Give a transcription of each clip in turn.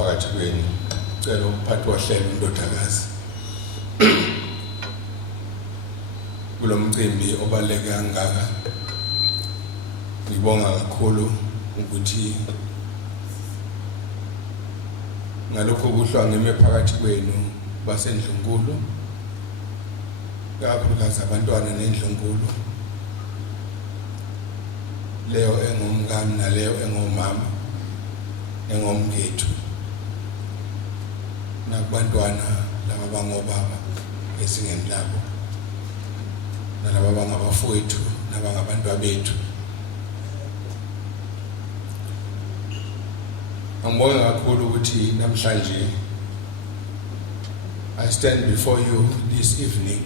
phakathi kwenu cela umphathi wahlelo indodakazi kulomcimbi obaleka kangaka ngibonga kakhulu ukuthi ngalokho kuhlwa ngime phakathi kwenu basendlunkulu kakhulukazi abantwana nendlunkulu leyo engumngane naleyo engumama engomngethu nakubantwana laba bangobaba esingeni labo nalaba bangabafowethu nabangabantu bethu. Angibonga kakhulu ukuthi namhlanje I stand before you this evening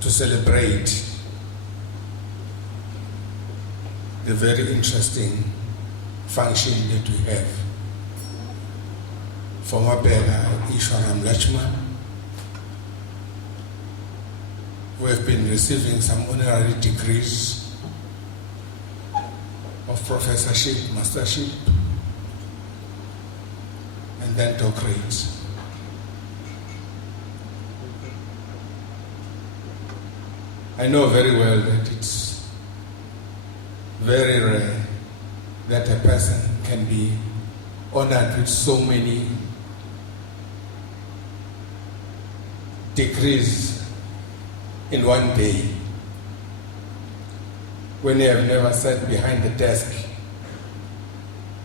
to celebrate the very interesting function that we have for Mabheka, Ishwar Ramlutchman, who have been receiving some honorary degrees of professorship, mastership, and then doctorates. I know very well that it's very rare that a person can be honored with so many degrees in one day when they have never sat behind the desk,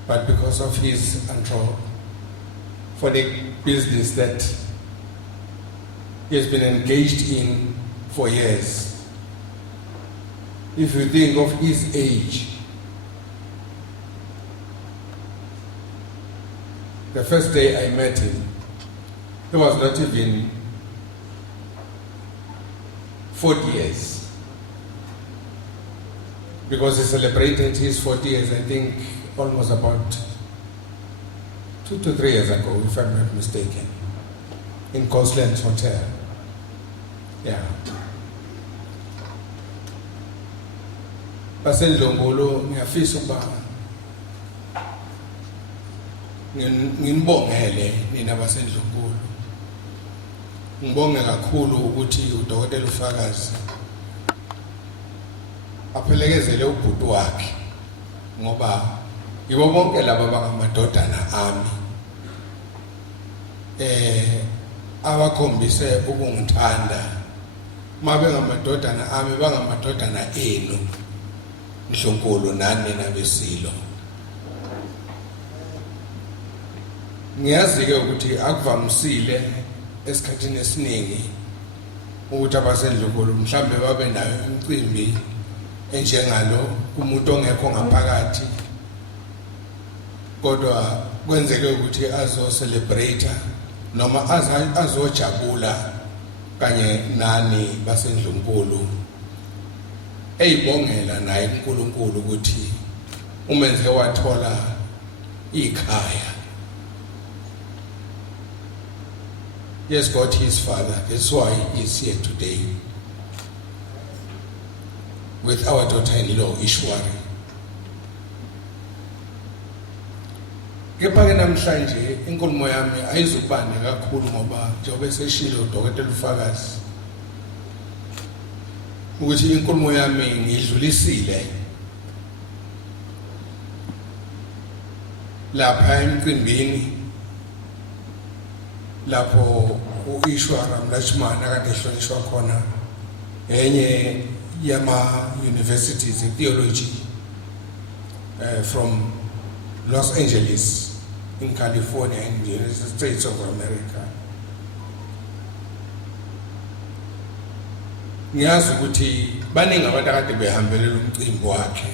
but because of his for business that he has been engaged in for years. If you think of his age, the first day I met him, he was not even 40 years. Because he celebrated his 40 years, I think, almost about 2 to 3 years ago, if I'm not mistaken, in Coastlands Hotel. Yeah. Basendlongolo ngiyafisa ukuba nginibongele nina basendlongolo. Ngibonge kakhulu ukuthi uDokotela uFakazi aphelekezele ubhuti wakhe ngoba yibo bonke laba bangamadodana ami abakhombise ukungithanda mabe ngamadodana ami bangamadodana enu Mhlonkolo nani nabesilo. Ngiyazi ke ukuthi akuvamisile esikhathini esiningi ukuthi abasendlokolo mhlambe babe nayo imicimbi enjengalo umuntu ongekho ngaphakathi, kodwa kwenzeke ukuthi azo celebrate noma azojabula kanye nani basendlokolo eyibongela naye uNkulunkulu ukuthi umenze wathola ikhaya. He has got his father. That's why he is here today with our daughter-in-law, Ishwar. Kepha-ke namhlanje inkulumo yami ayizubande kakhulu ngoba njengoba seshilo uDokotela uFakazi ukuthi inkulumo yami ngidlulisile lapha emcimbini lapho uIshwar Ramlutchman akade ehlonishwa khona enye yama universities in theology from Los Angeles in California in the United States of America. Ngiyazi ukuthi baningi abantu akade behambelela umcimbi wakhe,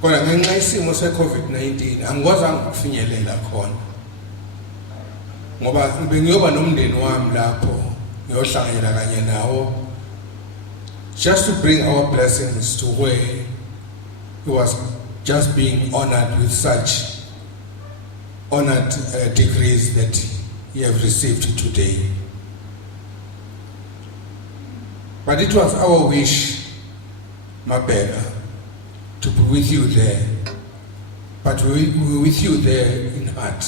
kodwa ngenxa isimo se-COVID-19 angikwazanga ukufinyelela khona ngoba bengiyoba nomndeni wami lapho ngiyohlanganyela kanye nawo just to bring our blessings to where he was just being honored with such honored degrees that he have received today. But it was our wish, Mabheka, to be with you there but we're with you there in heart.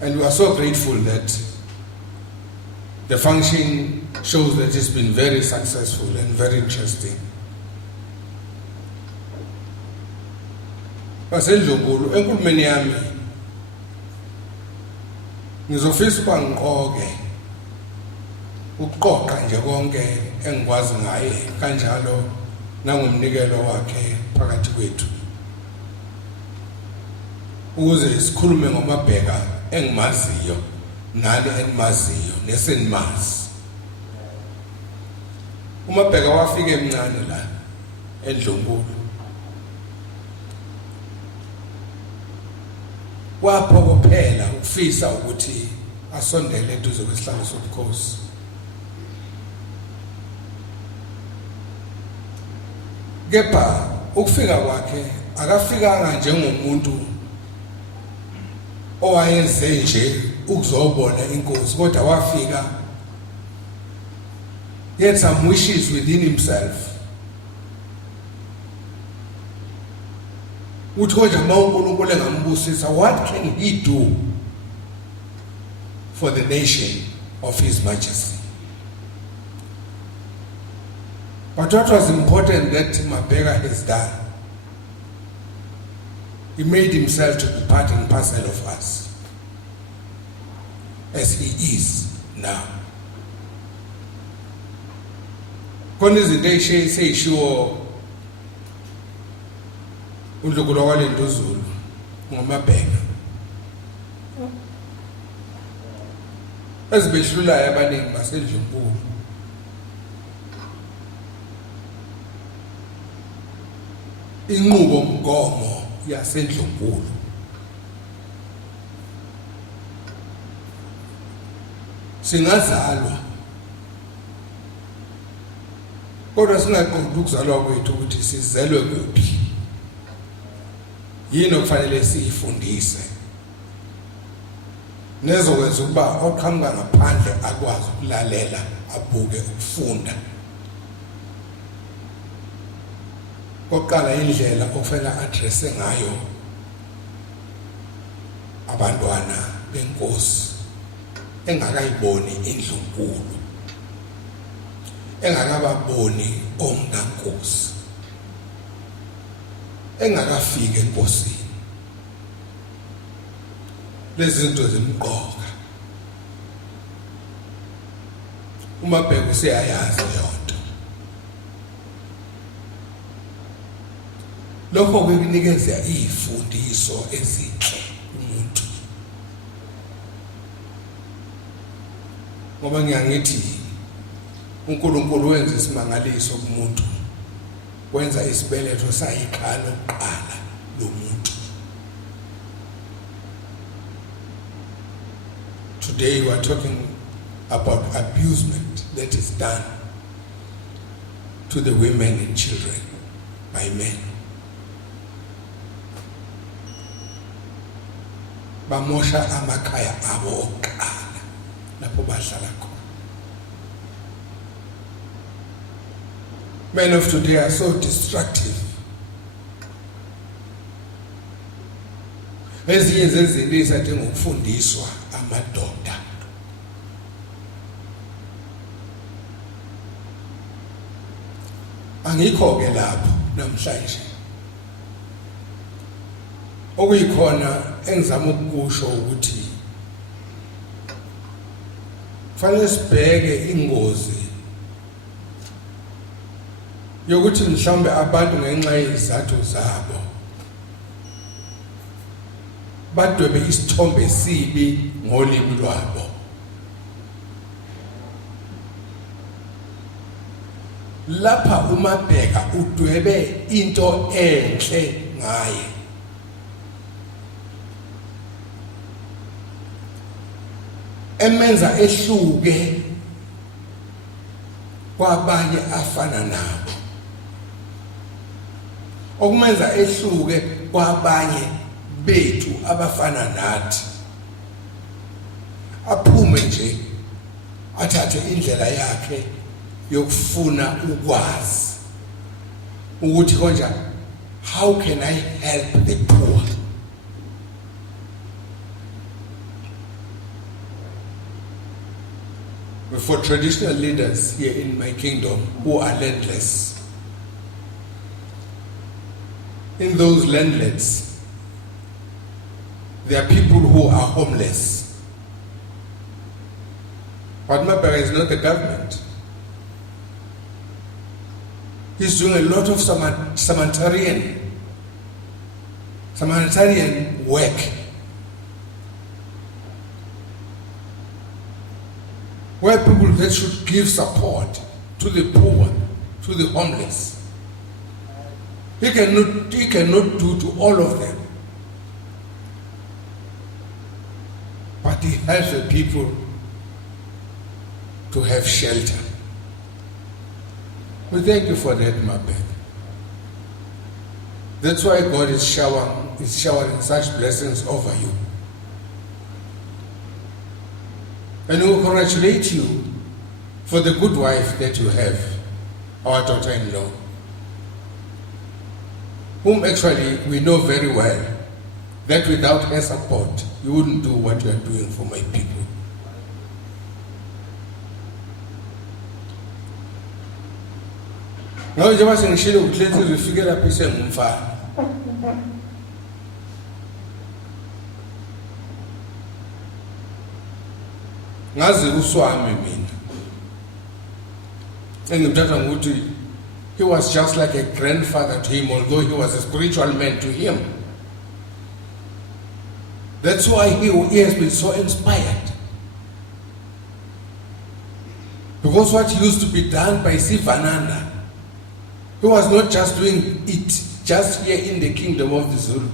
And we are so grateful that the function shows that it's been very successful and very interesting. Basendlunkulu enkulumeni yami ngizofisa ukuba ngiqoke ukuqoqa nje konke engikwazi ngaye kanjalo nangumnikelo wakhe phakathi kwethu ukuze sikhulume ngoMabheka engimaziyo nani engimaziyo nesenimazi. uMabheka wafika emncane la eNdlunkulu waphokophela ukufisa ukuthi asondele eduze kwesihlalo sobukhosi. Kepha ukufika kwakhe akafikanga njengomuntu owayeze nje ukuzobona inkosi, kodwa wafika he had some wishes within himself. Uthoja mawunkulunkulu engambusisa, what can he do for the nation of His Majesty? But what was important that Mabheka has done, he made himself to be part and parcel of us, as he is now. Khona izinto eseyishiwo uNdlunkulu walento Zulu ngoMabheka ezibehlulayo abaningi baseNdlunkulu. Inqubo mgomo yaseNdlunkulu singazalwa kodwa singaqondi ukuzalwa kwethu ukuthi sizelwe kuphi, yini okufanele siyifundise nezokwenza ukuba oqhamuka ngaphandle akwazi ukulalela, abuke, ukufunda. Oqala indlela okufanele addresse ngayo abantwana benkosi engakayiboni iNdlunkulu, engakababoni omnkankosi, engakafika enkosini. Lezi zinto zimqoka. uMabheka useyayazi yonke. Lokho kunikeza izifundiso ezinhle umuntu. Ngoba ngiyangithi uNkulunkulu wenza isimangaliso kumuntu, wenza isibeletho sayikhaya lokuqala lomuntu. Today we are talking about abusement that is done to the women and children by men. Bamosha amakhaya abo okuqala lapho bahlala khona. Men of today are so destructive. Ezinye zezinto ezithi ngokufundiswa amadoda. Angikho ke lapho namhlanje. Okuyikhona engizama ukusho ukuthi kufanele sibheke ingozi yokuthi mhlawumbe abantu ngenxa yezizathu zabo badwebe isithombe sibi ngolimi lwabo. Lapha uMabheka udwebe into enhle ngaye. Emenza ehluke kwabanye afana nabo. Okumenza ehluke kwabanye bethu abafana nathi. Aphume nje athathe indlela yakhe yokufuna ukwazi ukuthi konja how can I help the poor? For traditional leaders here in my kingdom who are landless, in those landlets, there are people who are homeless. But Mabheka is not the government. He's doing a lot of humanitarian work, where people that should give support to the poor, to the homeless. He cannot do to all of them. But he helps the people to have shelter. We thank you for that, Mabheka. That's why God is showering such blessings over you. And we congratulate you for the good wife that you have, our daughter-in-law, whom actually we know very well that without her support, you wouldn't do what you are doing for my people. Now, you must ensure we figure out a mumfa. Ngazi uswami mina. Engimthatha ngokuthi he was just like a grandfather to him, although he was a spiritual man to him. That's why he has been so inspired. Because what used to be done by Sivananda, he was not just doing it just here in the kingdom of the Zulu.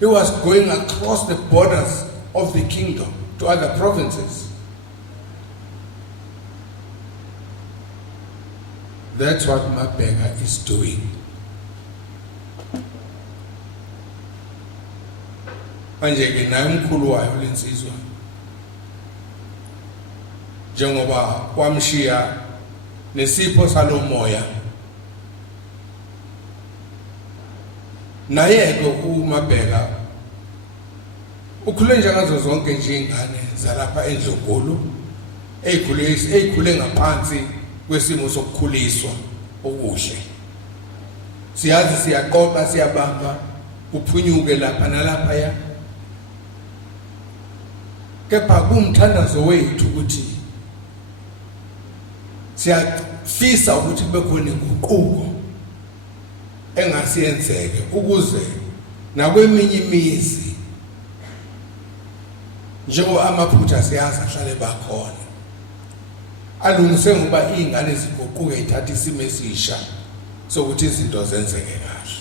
He was going across the borders of the kingdom to other provinces. That's what Mabheka is doing. Manje ke naye umkhulu wayo lensizwa. Njengoba kwamshiya nesipho salomoya. Naye-ke uMabheka ukhule njengazo zonke nje ingane zalapha eNdlungulu eyikhule ngaphansi kwesimo sokukhuliswa okuhle. Siyazi siyaqoqa siyabamba kuphunyuke lapha nalapha ya. Kepha kumthandazo wethu ukuthi siyafisa ukuthi kube khona inguquko engasiyenzeke ukuze nakweminye imizi njengoba amaphutha siyazi ahlale bakhona alungise ngoba izingane ziguquke ithatha isimo esisha sokuthi izinto zenzeke kahle.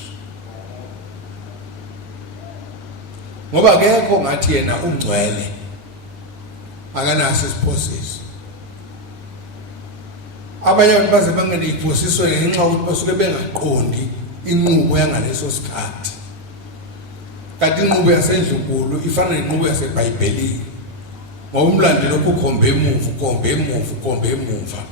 Ngoba akekho ngathi yena ungcwele akanaso isiphosiso. Abanye abantu baze bangene iphosiso ngenxa ukuthi basuke bengaqondi inqubo yangaleso sikhathi. Kanti inqubo yaseNdlungulu ifana nenqubo yaseBhayibhelini. Ngoba umlando lokhu ukhombe emuva.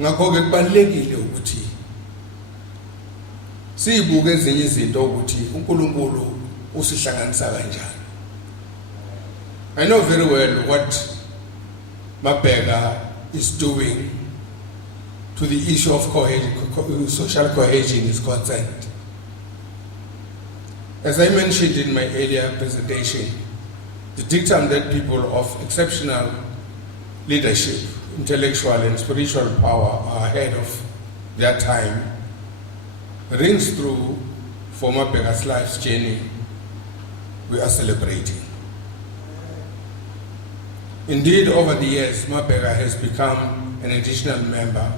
Ngakho-ke kubalulekile ukuthi sibuke ezinye izinto ukuthi uNkulunkulu usihlanganisa kanjani. I know very well what Mabheka is doing to the issue of social cohesion is concerned. As I mentioned in my earlier presentation, the dictum that people of exceptional leadership, intellectual and spiritual power are ahead of their time rings through for Mabheka's life's journey we are celebrating. Indeed, over the years, Mabheka has become an additional member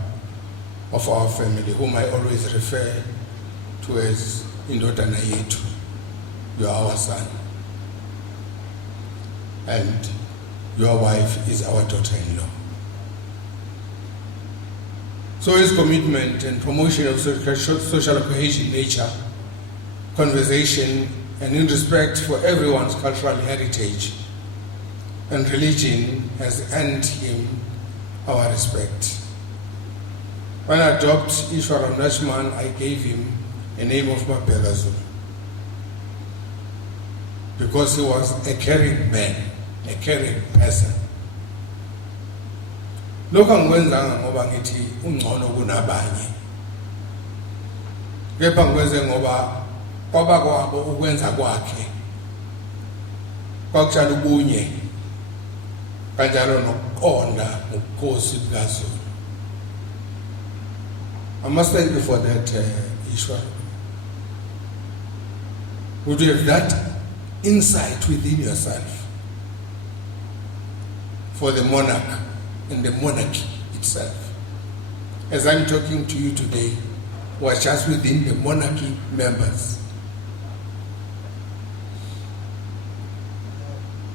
of our family, whom I always refer to as Indodana Yethu. You are our son. And your wife is our daughter-in-law. So his commitment and promotion of social cohesion, nature, conversation, and in respect for everyone's cultural heritage and religion has earned him our respect. When I adopted Ishwar Ramlutchman, I gave him a name of Mabheka Zulu, because he was a caring man, a caring person. Lokho angikwenzanga ngoba ngithi ungcono kunabanye, kepha ngikwenze ngoba kwabakwabo ukwenza kwakhe kwakutshala ubunye kanjalo nokuqonda ngobukhosi bukaZulu. I must thank you for that, Ishwar. Would you have that insight within yourself for the monarch and the monarchy itself? As I'm talking to you today, was just within the monarchy members.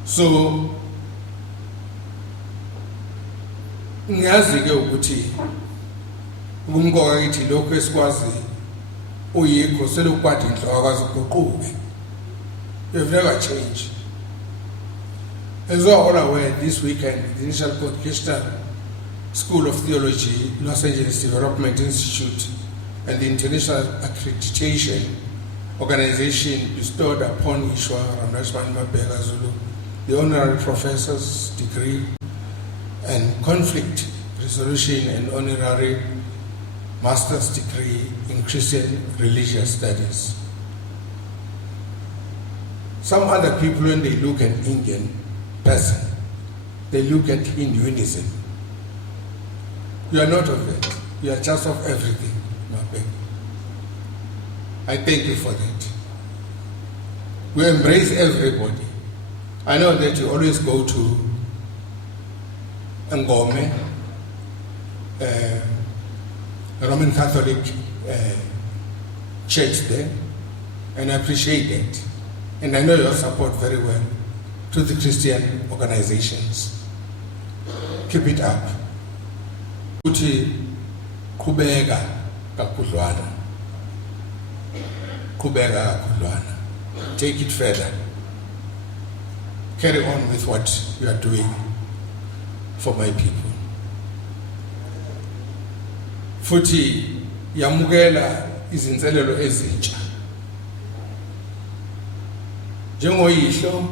So, ngiyazi ke ukuthi kumgoka kithi lokho esikwazi uyikho selokwathi inhloko akwazi ukuguquke. You've never changed. As we are all aware, this weekend, the Initial Convocation School of Theology, Los Angeles Development Institute, and the International Accreditation Organization bestowed upon Ishwar Ramlutchman Mabheka Zulu the honorary professor's degree and conflict resolution and honorary master's degree in Christian religious studies. Some other people, when they look at Indian person, they look at Hinduism. You are not of that. You are just of everything, Mabheka. I thank you for that. We embrace everybody. I know that you always go to Ngome, Roman Catholic church there, and I appreciate that. And I know your support very well to the Christian organizations. Keep it up. Uthi kubeka kakhudlwana. Kubeka kakhudlwana. Take it further. Carry on with what you are doing for my people. Futhi yamukela izinselelo ezintsha. Njengoyihlo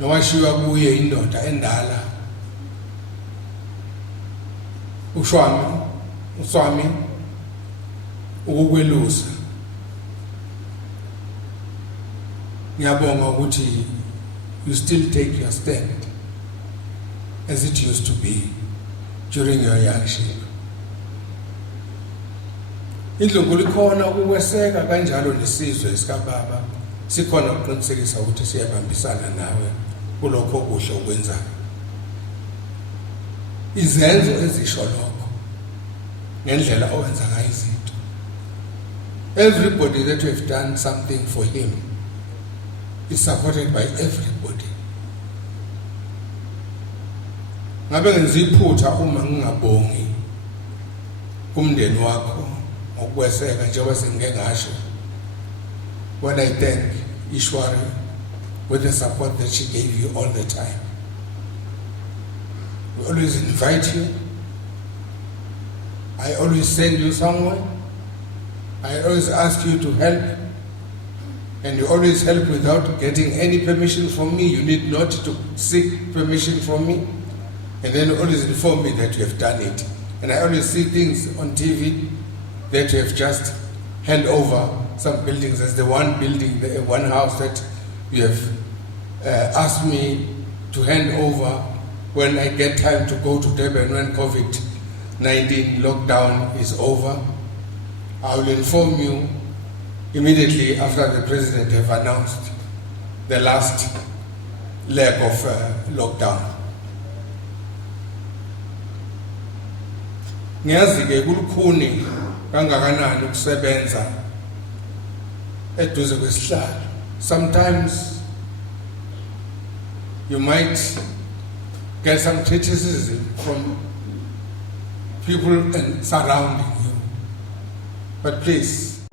nowashiya kuye indoda endala uswami ukukwelusa. Ngiyabonga ukuthi you still take your stand as it used to be during your youngship. Indlungu likhona ukukweseka kanjalo lesizwe esikababa sikhona ukuqinisekisa ukuthi siyabambisana nawe kulokho kuhle ukwenza. Izenzo ezisho lokho ngendlela owenza ngayo izinto. Everybody that you have done something for him is supported by everybody. Ngabe ngenza iphutha uma ngingabongi kumndeni wakho ngokweseka njengoba sengike ngasho. When I thank Ishwar with the support that she gave you all the time. We always invite you. I always send you somewhere. I always ask you to help. And you always help without getting any permission from me. You need not to seek permission from me. And then you always inform me that you have done it. And I always see things on TV that you have just hand over some buildings as the one building, the one house that you have asked me to hand over when I get time to go to Durban when COVID-19 lockdown is over. I will inform you immediately after the president have announced the last leg of lockdown. Ngiyazi ke kulukhuni kangakanani ukusebenza eduze kwesihlalo. Sometimes you might get some criticism from people and surrounding you. But please,